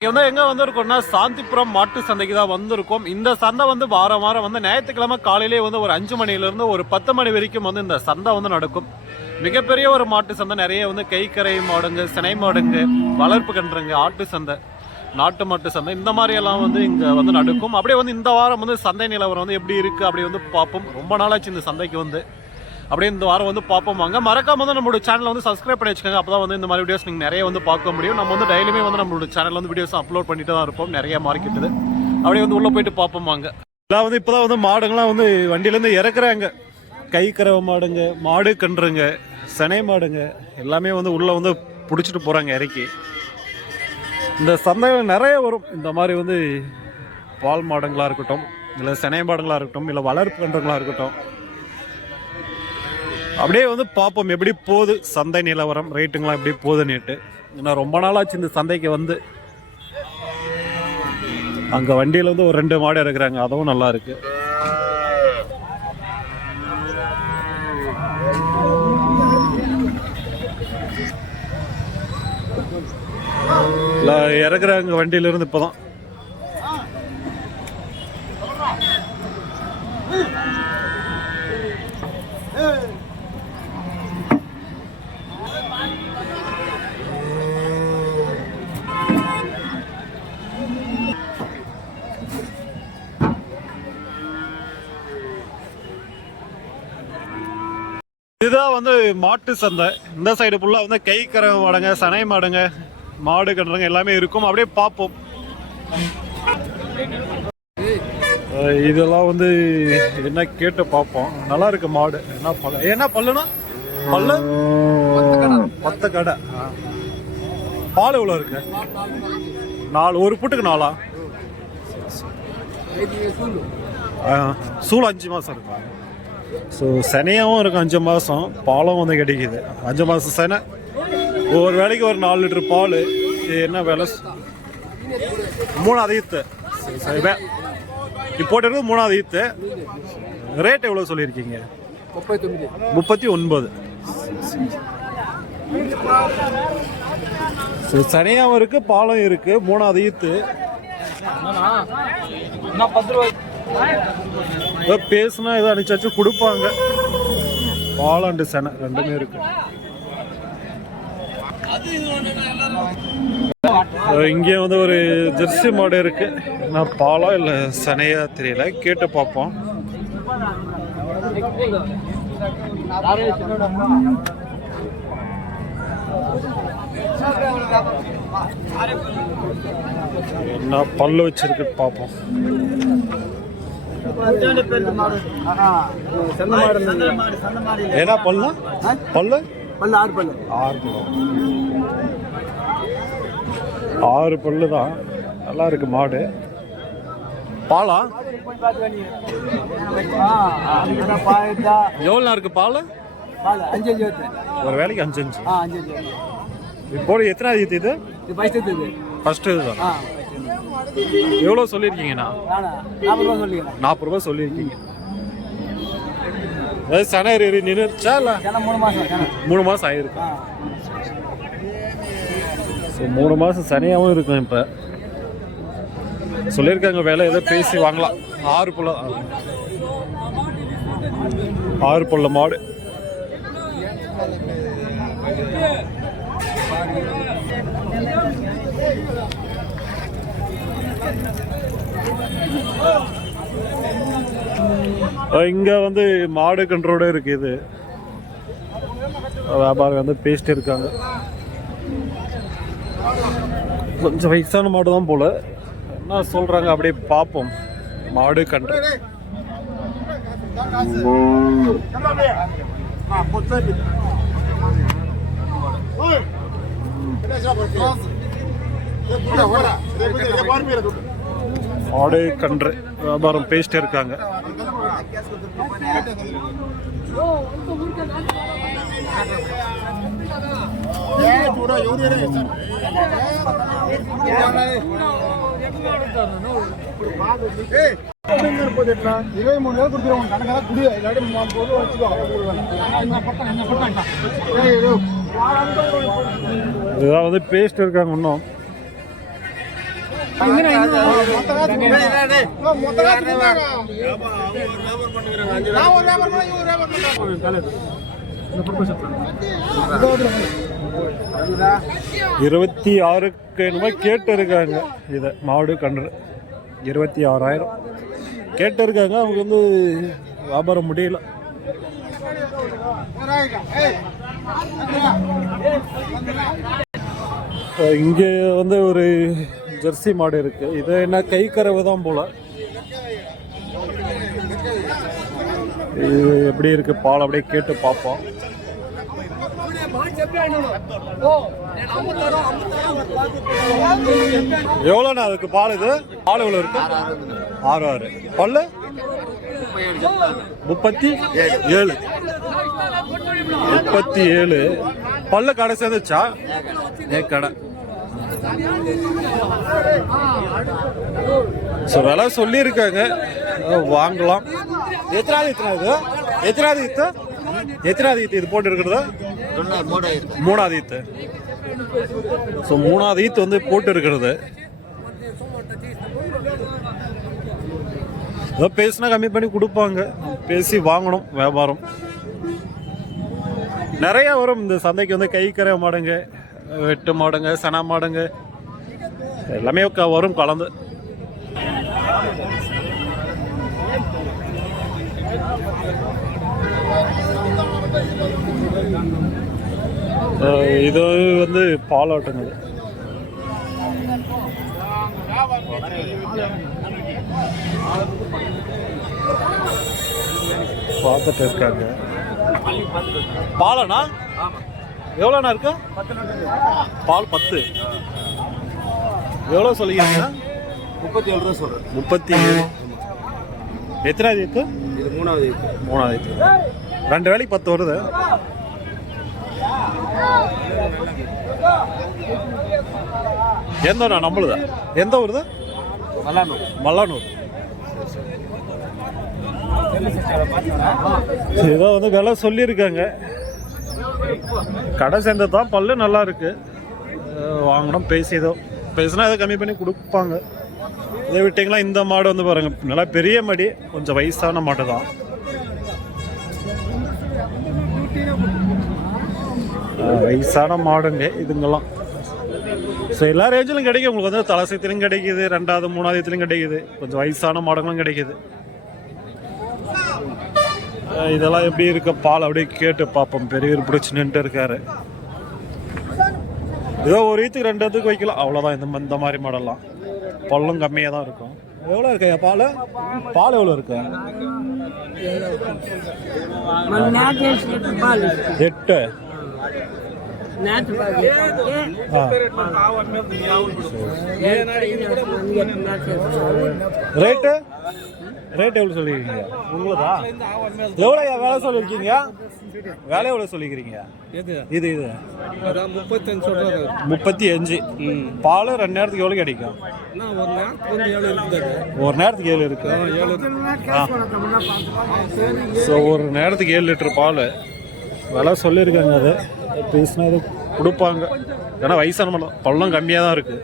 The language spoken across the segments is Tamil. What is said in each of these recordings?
இங்கே வந்து எங்க வந்திருக்கோம்னா சாந்திபுரம் மாட்டு சந்தைக்கு தான் வந்திருக்கோம். இந்த சந்தை வந்து வாரம் வாரம் வந்து ஞாயிற்றுக்கிழமை காலையிலே வந்து ஒரு அஞ்சு மணிலேருந்து ஒரு பத்து மணி வரைக்கும் வந்து இந்த சந்தை வந்து நடக்கும். மிகப்பெரிய ஒரு மாட்டு சந்தை. நிறைய வந்து கைக்கரை மாடுங்க சினை மாடுங்க வளர்ப்பு கன்றுங்க ஆட்டு சந்தை நாட்டு மாட்டு சந்தை. இந்த மாதிரி எல்லாம் வந்து இங்க வந்து நடக்கும். அப்படியே வந்து இந்த வாரம் வந்து சந்தை நிலவரம் வந்து எப்படி இருக்கு? அப்படி வந்து பார்ப்போம். ரொம்ப நாளாச்சு இந்த சந்தைக்கு வந்து. அப்படியே இந்த வாரம் வந்து பார்ப்போம் வாங்க. மறக்காம வந்து நம்மளோட சேனலை வந்து சப்ஸ்கிரைப் பண்ணி வச்சுக்கோங்க. அப்போ வந்து இந்த மாதிரி வீடியோஸ் நீங்கள் நிறைய வந்து பார்க்க முடியும். நம்ம வந்து டெய்லியுமே வந்து நம்மளோட சேனல் வந்து வீடியோஸ் அப்லோட் பண்ணிட்டு தான் இருப்போம். நிறைய மார்க்கெட்டு அப்படியே வந்து உள்ளே போயிட்டு பார்ப்போம் வாங்க. எல்லாம் வந்து இப்போதான் வந்து மாடுங்களாம் வந்து வண்டியிலேருந்து இறக்குறாங்க. கை கறவை மாடுங்க மாடு கன்றுங்க சனை மாடுங்க எல்லாமே வந்து உள்ளே வந்து பிடிச்சிட்டு போகிறாங்க இறக்கி. இந்த சந்தைகள் நிறைய வரும். இந்த மாதிரி வந்து பால் மாடுங்களாக இருக்கட்டும் இல்லை சினை மாடுங்களாக இருக்கட்டும் இல்லை வளர்ப்பு கன்றுங்களாக இருக்கட்டும் அப்படியே வந்து பார்ப்போம் எப்படி போகுது? சந்தை நிலவரம் ரேட்டுங்களாம் எப்படி போகுதுன்னுட்டு. ஏன்னா ரொம்ப நாளாச்சு இந்த சந்தைக்கு வந்து. அங்கே வண்டியில் வந்து ஒரு ரெண்டு மாடு இறக்குறாங்க. அதுவும் நல்லா இருக்கு. இறக்குறாங்க வண்டியிலிருந்து இப்போ இப்போதான். இதுதான் வந்து மாட்டு சந்தை. இந்த சைடு ஃபுல்லாக வந்து கை கரை மாடுங்க சனை மாடுங்க மாடு கன்றுங்க எல்லாமே இருக்கும். அப்படியே பார்ப்போம். இதெல்லாம் வந்து என்ன கேட்டு பார்ப்போம். நல்லா இருக்கு மாடு. என்ன பல்லு என்ன பல்லுனா பல்லு? பத்து கடை. பால் எவ்வளோ இருக்கு? நாலு. ஒரு புட்டுக்கு நாலா? சூழ் அஞ்சு மாதம் இருக்கா ஸோ சனையாகவும் இருக்கும் அஞ்சு மாதம் பாலும் வந்து கிடைக்கிது. அஞ்சு மாதம் சென. ஒவ்வொரு வேலைக்கு ஒரு நாலு லிட்டர் பால். இது என்ன வேலை? மூணாவது ஈத்து. இப்போ போட்டிருக்கிறது மூணாவது ஈத்து. ரேட் எவ்வளோ சொல்லியிருக்கீங்க? முப்பத்தி ஒன்பது. ஸோ சனியாகவும் இருக்குது பாலம் இருக்குது மூணாவது ஈத்து. பத்து ரூபாய்? ஏதோ பேசுனா ஏதோ அனுப்பிச்சாச்சும் கொடுப்பாங்க. பாலாண்டு சென ரெண்டுமே இருக்கு. இங்கே வந்து ஒரு ஜெர்சி மாடு இருக்கு. நான் பாலா இல்லை சனையா தெரியல. கேட்டு பார்ப்போம். என்ன பல்லு வச்சிருக்கு பார்ப்போம். ஏன்னா பல்லு? பல்லு? ஆறு பல்லு. ஆறு பல்லு. ஆறு பல்லு தான். நல்லா இருக்கு மாடு. பாலா? எவ்வளோ இருக்கு பால்? அஞ்சு அஞ்சு. ஒரு வேலைக்கு அஞ்சு. அஞ்சு இப்போ எத்தனாவது இது? இது ஃபர்ஸ்ட் இதுதான் எவ்வளோ சொல்லியிருக்கீங்கண்ணா நாற்பது ரூபா சொல்லியிருக்கீங்க. அதாவது சனை நின்றுச்சா இல்லை? மூணு ஜனம் மூணு மாதம் ஆயிருக்கு? ஸோ மூணு மாதம் சனியாகவும் இருக்கும் இப்போ. சொல்லியிருக்காங்க வேலை ஏதோ பேசி வாங்கலாம். ஆறு புள்ள ஆறு புள்ள மாடு. இங்கே வந்து மாடு கன்றோட இருக்கு இது. வியாபாரம் வந்து பேசிட்டு இருக்காங்க. கொஞ்சம் வயசான மாடு தான் போல. என்ன சொல்றாங்க அப்படியே பார்ப்போம். மாடு கன்று மாடு கன்று வியாபாரம் பேசிட்டு இருக்காங்க ఇరవై మూడు వేలు కుడుతున్నాం కనుక కుడి ఇలాంటి మా పోదు వచ్చుకో இதுதான் வந்து பேசிட்டு இருக்காங்க இன்னும் இருபத்தி ஆறுக்கு என்னமோ கேட்டு இருக்காங்க இதை மாடு கன்று. இருபத்தி ஆறாயிரம். கேட்டு இருக்காங்க அவங்க வந்து வியாபாரம் முடியல. இங்கே வந்து ஒரு ஜெர்சி மாடு இருக்கு. இது என்ன கை கறவை தான் போல. இது எப்படி இருக்கு? பால் அப்படியே கேட்டு பார்ப்போம். எவ்வளோண்ணா அதுக்கு பால் இது? பால் எவ்வளோ இருக்கு? ஆறு ஆறு. பல்லு? முப்பத்தி ஏழு. முப்பத்தி ஏழு. பல்லு கடை சேர்ந்துச்சா? ஏ கடை. ஸோ விலை சொல்லியிருக்காங்க. வாங்கலாம். எத்தனாவது இத்தனை இது? எத்தனாவது இத்து எத்தனாவது இத்து இது போட்டு இருக்கிறது மூணாவது ஸோ மூணாவது ஈத்து வந்து போட்டு இருக்கிறது ஏதோ பேசினா கம்மி பண்ணி கொடுப்பாங்க. பேசி வாங்கணும் வியாபாரம். நிறைய வரும். இந்த சந்தைக்கு வந்து கை கரை மாடுங்க. வெட்டு மாடுங்க சனா மாடுங்க. எல்லாமே வரும் கலந்து. இது வந்து பாலாட்டுங்க பார்த்துட்டு இருக்காங்க. பாலண்ணா எவ்வளோண்ணா இருக்கு? பால் பத்து. எவ்வளோ சொல்லிக்கிறீங்க? முப்பத்தி ஏழு ரூபா சொல்றேன். முப்பத்தி ஏழு எத்தனாவது இருக்கு இது மூணாவது இது. மூணாவது இருக்கு ரெண்டு வேலைக்கு பத்து வருது. எந்த ஊரா நம்மளுதா? எந்த ஊருது? மல்லானூர். மல்லானூர். ஏதோ வந்து விலை சொல்லியிருக்காங்க. கடை சேர்ந்தது தான் பல்லு நல்லா இருக்கு. வாங்கினோம் வாங்கணும் பேசினா ஏதோ கம்மி பண்ணி கொடுப்பாங்க. இதை விட்டிங்களா இந்த மாடு வந்து பாருங்க நல்லா பெரிய மடி கொஞ்சம் வயசான மாடு தான். வயசான மாடுங்க இதுங்கெல்லாம். ஸோ எல்லா ரேஞ்சிலும் கிடைக்கும். உங்களுக்கு வந்து தலசத்திலும் கிடைக்குது ரெண்டாவது மூணாவது இதுலையும் கிடைக்குது. கொஞ்சம் வயசான மாடுங்களும் கிடைக்குது. இதெல்லாம் எப்படி இருக்க? பால் அப்படியே கேட்டு பார்ப்போம். பெரியவர் பிடிச்சி நின்று இருக்காரு. ஏதோ ஒரு ஈத்துக்கு ரெண்டு இதுக்கு வைக்கலாம். அவ்வளோதான் இந்த இந்த மாதிரி மாடல்லாம். பல்லும் கம்மியாக தான் இருக்கும். எவ்வளோ இருக்கையா பால்? பால் எவ்வளோ இருக்கு? எட்டு. ரேட்டு? ரேட் எவ்வளோ சொல்லியிருக்கீங்க? உங்களுதா? எவ்வளோ வேலை சொல்லியிருக்கீங்க? வேலை எவ்வளோ சொல்லிக்கிறீங்க இது இது. முப்பத்தஞ்சு முப்பத்தி அஞ்சு. பால் ரெண்டு நேரத்துக்கு எவ்வளோ கிடைக்கும் ஒரு நேரத்துக்கு ஏழு இருக்குது. இருக்கு. ஸோ ஒரு நேரத்துக்கு ஏழு லிட்டர் பால். விலை சொல்லியிருக்காங்க அது. பேசினா அது கொடுப்பாங்க. ஏன்னா வயசான பள்ளம் கம்மியாக தான் இருக்கு.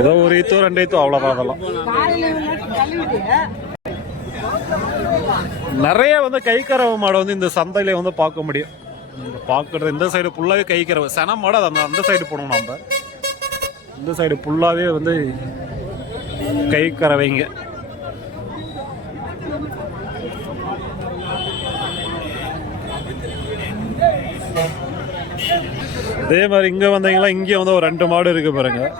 ஏதோ ஒரு ஈத்தோ ரெண்டு ஈத்தோ அவ்வளோதான் அதெல்லாம். நிறைய வந்து கை கறவை மாடை வந்து இந்த சந்தையில வந்து பார்க்க முடியும். இந்த பார்க்கறது இந்த சைடு ஃபுல்லாகவே கை கறவை சன மாடு அது அந்த அந்த சைடு போடணும் நம்ம. இந்த சைடு ஃபுல்லாகவே வந்து கை கறவைங்க இதே மாதிரி இங்கே வந்தீங்களா இங்கே வந்து ஒரு ரெண்டு மாடு இருக்கு பாருங்கள்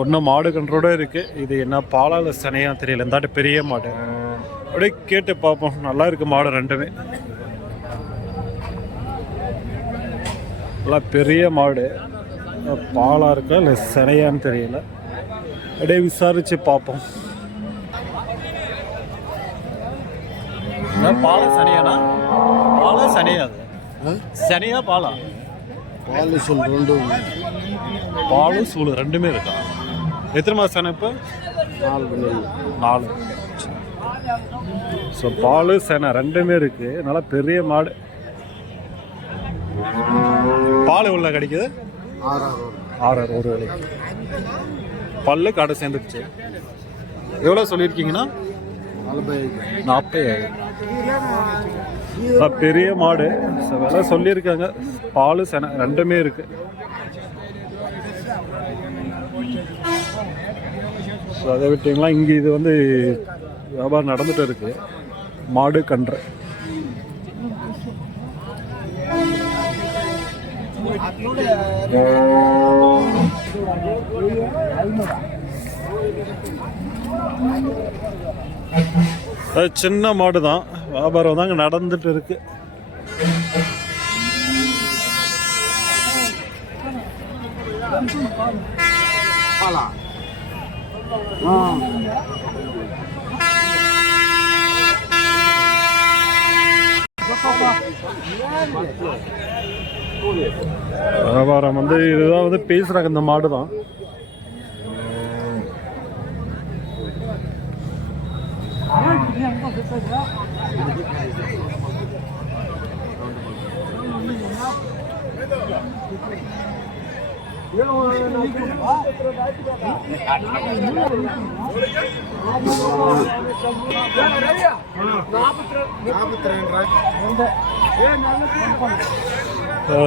ஒன்று மாடு கன்றோட இருக்கு. இது என்ன பாலால சனையா தெரியல. இந்தாட்டு பெரிய மாடு. அப்படியே கேட்டு பார்ப்போம். நல்லா இருக்கு மாடு ரெண்டுமே. நல்லா பெரிய மாடு. பாலா இருக்கா இல்லை சினையான்னு தெரியல. அப்படியே விசாரிச்சு பார்ப்போம். பால சனியானா? பால சனியா அது? சனியா பாலா? பால் சொல் ரெண்டு பாலும் சூடு ரெண்டுமே இருக்கா? எத்தனை மாதம் இப்போ? நாலு நாலு. ஸோ பால் சேனை ரெண்டுமே இருக்கு. நல்லா பெரிய மாடு. பால் எவ்வளோ கிடைக்குது? ஆறு ஆறு வரும் ஆறு ஆறு ஒரு வேலைக்கு பல்லு கடை சேர்ந்துருச்சு. எவ்வளோ சொல்லியிருக்கீங்கன்னா? நாற்பது பெரிய மாடு. விலை சொல்லியிருக்காங்க. பால் சென ரெண்டுமே இருக்கு. ஸோ அதை விட்டிங்களா இங்கே இது வந்து வியாபாரம் நடந்துகிட்டு இருக்குது மாடு கன்று. அது சின்ன மாடு தான். வியாபாரம் தான் இங்கே நடந்துட்டு இருக்கு. வியாபாரம் வந்து இதுதான் வந்து பேசுறாங்க இந்த மாடு தான்.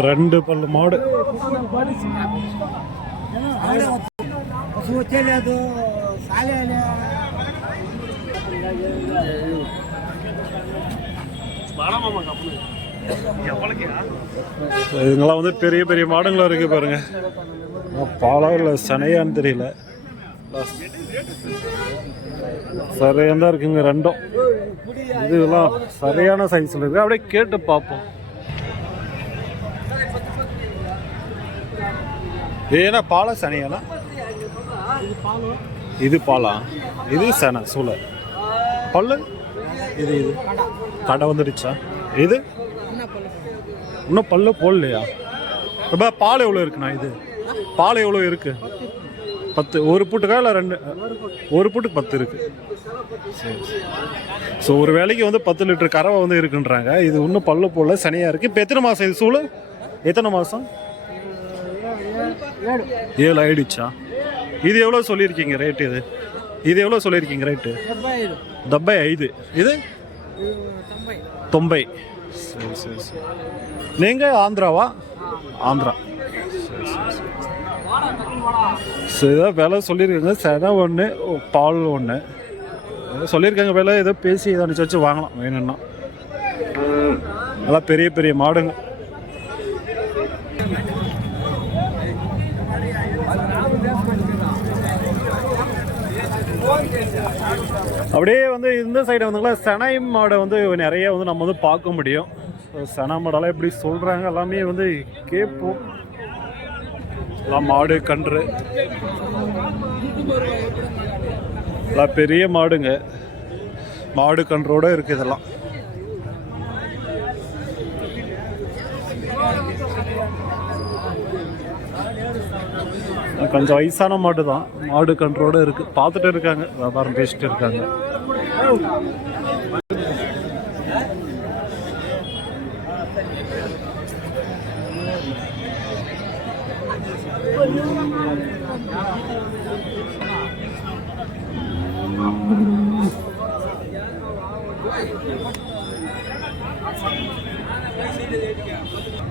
ரெண்டு பல்லு மாடு. இதுங்கெல்லாம் வந்து பெரிய பெரிய மாடுங்களாக இருக்குது பாருங்க. பாலா இல்லை சனையான்னு தெரியல. சரியாக தான் இருக்குங்க ரெண்டும். இதெல்லாம் சரியான சைஸில் இருக்குது அப்படியே கேட்டு பார்ப்போம். ஏன்னா பாலா சனையானா? இது பாலா. இது சனை சூளை. பல்லு? இது இது. கடை வந்துடுச்சா? இது? இன்னும் பல்ல போடலையா? ரொம்ப பால் எவ்வளோ இருக்குண்ணா இது? பால் எவ்வளோ இருக்கு? பத்து. ஒரு பூட்டுக்கா இல்லை ரெண்டு? ஒரு பூட்டுக்கு பத்து இருக்கு. ஸோ ஒரு வேலைக்கு வந்து பத்து லிட்டர் கறவை வந்து இருக்குன்றாங்க. இது இன்னும் பல்லு போடல சனியாக இருக்குது இப்போ எத்தனை மாதம் இது சூழல் எத்தனை மாதம் ஏழு ஆயிடுச்சா? இது எவ்வளோ சொல்லியிருக்கீங்க ரேட்டு இது? இது எவ்வளோ சொல்லியிருக்கீங்க ரேட்டு டெబ్బై ఐదు இது? தொம்பை சரி சரி சரி. நீங்கள் ஆந்திராவா? ஆந்திரா. சரி சரி சரி சரி இதான் விலை சொல்லியிருக்காங்க செனை ஒன்று பால் ஒன்று சொல்லியிருக்கேங்க சொல்லியிருக்காங்க விலை. ஏதோ பேசி ஏதோ அனுப்பிச்சு வாங்கலாம். வேணும்னா. நல்லா பெரிய பெரிய மாடுங்க. அப்படியே வந்து இந்த சைடு வந்துங்களா? செனை மாடை வந்து நிறைய வந்து நம்ம வந்து பார்க்க முடியும். So, மாடெல்லாம் எப்படி சொல்கிறாங்க எல்லாமே வந்து கேட்போம். எல்லாம் மாடு கன்று. எல்லாம் பெரிய மாடுங்க. மாடு கன்றோட இருக்கு இதெல்லாம். கொஞ்சம் வயசான மாடு தான் மாடு கன்றோட இருக்கு. பார்த்துட்டு இருக்காங்க. வியாபாரம் பேசிட்டு இருக்காங்க.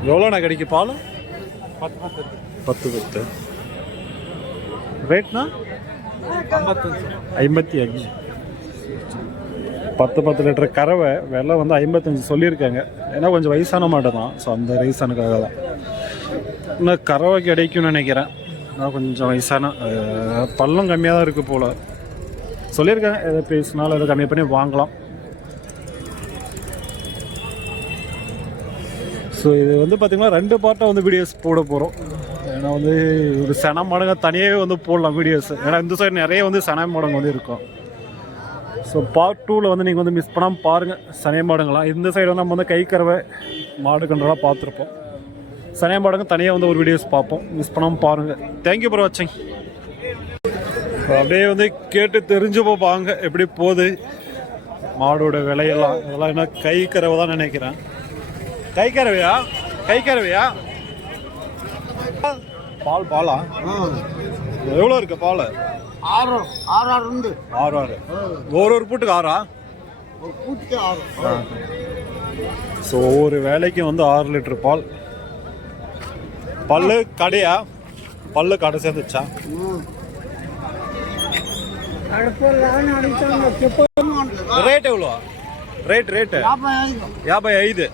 எவ்வளோண்ணா கிடைக்கும் பால்? பத்து பத்து. ரேட்னா ஐம்பத்தி அஞ்சு பத்து பத்து லிட்டர் கறவை விலை வந்து ஐம்பத்தஞ்சு சொல்லியிருக்காங்க. ஏன்னா கொஞ்சம் வயசான மாட்டை தான். ஸோ அந்த ரீசனுக்காக தான். இன்னும் கறவை கிடைக்கும்னு நினைக்கிறேன். நான் கொஞ்சம் வயசான பல்லும் கம்மியாக தான் இருக்குது போல். சொல்லியிருக்காங்க. எதை பேசினாலும் எதை கம்மி பண்ணி வாங்கலாம். ஸோ இது வந்து பார்த்திங்கன்னா ரெண்டு பார்ட்டாக வந்து வீடியோஸ் போட போகிறோம் ஏன்னா வந்து ஒரு சன மடங்க தனியாகவே வந்து போடலாம் வீடியோஸ் ஏன்னா இந்த சைடு நிறைய வந்து சன மடங்கு வந்து இருக்கும். ஸோ பார்ட் டூவில் வந்து நீங்கள் வந்து மிஸ் பண்ணாமல் பாருங்கள் சனய மாடுங்களாம் இந்த சைடு வந்து நம்ம வந்து கை கறவை மாடு கன்றெல்லாம் பார்த்துருப்போம். சனய மாடுங்க தனியாக வந்து ஒரு வீடியோஸ் பார்ப்போம். மிஸ் பண்ணாமல் பாருங்கள் தேங்க்யூ ஃபார் வாட்சிங் அப்படியே வந்து கேட்டு தெரிஞ்சு பாங்க எப்படி போகுது. மாடோட விலையெல்லாம். இதெல்லாம் என்ன கை கறவை தான் நினைக்கிறேன். கை ಕರವೆಯಾ கை ಕರವೆಯಾ பால்? பாலா எவ்வளோ இருக்கு பால்? ஆறு ஆறு ஆறு இருந்து. ஆறு ஆறு. ஒரு ஒரு பூட்டுக்கு ஆறா? ஒரு பூட்டுக்கு ஆறு. ஸோ ஒவ்வொரு வேலைக்கும் வந்து ஆறு லிட்டர் பால். பல்லு கடையா? பல்லு கடை சேர்ந்துச்சா? ரேட் எவ்வளோ? ரேட் ரேட்டு யாபை ஐந்து.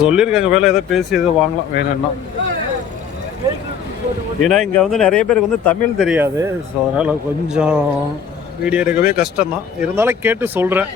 சொல்லியிருக்காங்க வேலை ஏதோ பேசி ஏதோ வாங்கலாம் வேணும்னா. ஏன்னா இங்கே வந்து நிறைய பேருக்கு வந்து தமிழ் தெரியாது. ஸோ அதனால் கொஞ்சம் வீடியோ எடுக்கவே கஷ்டம்தான். இருந்தாலும் கேட்டு சொல்கிறேன்